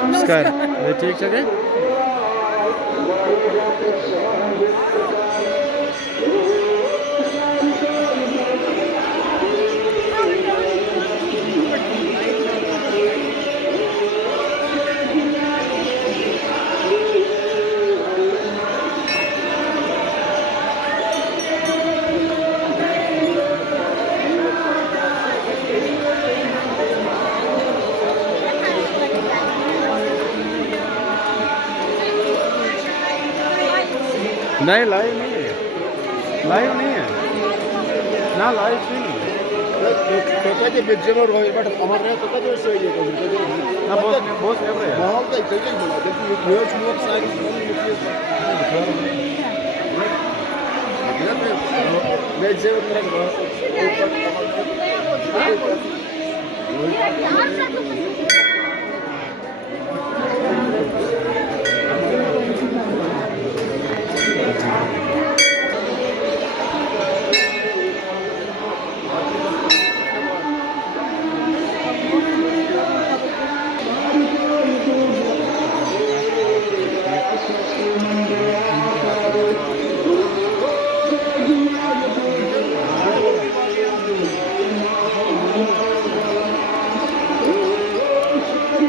नमस्कार ठीक છે કે नहीं लाइव नहीं है लाइव नहीं है ना लाइव नहीं Toka je bedjemor hoy but amar ne toka je soy je ना बहुत एवरे है mahal da ite je bola देखो ये लोग सारी मैं जे उतर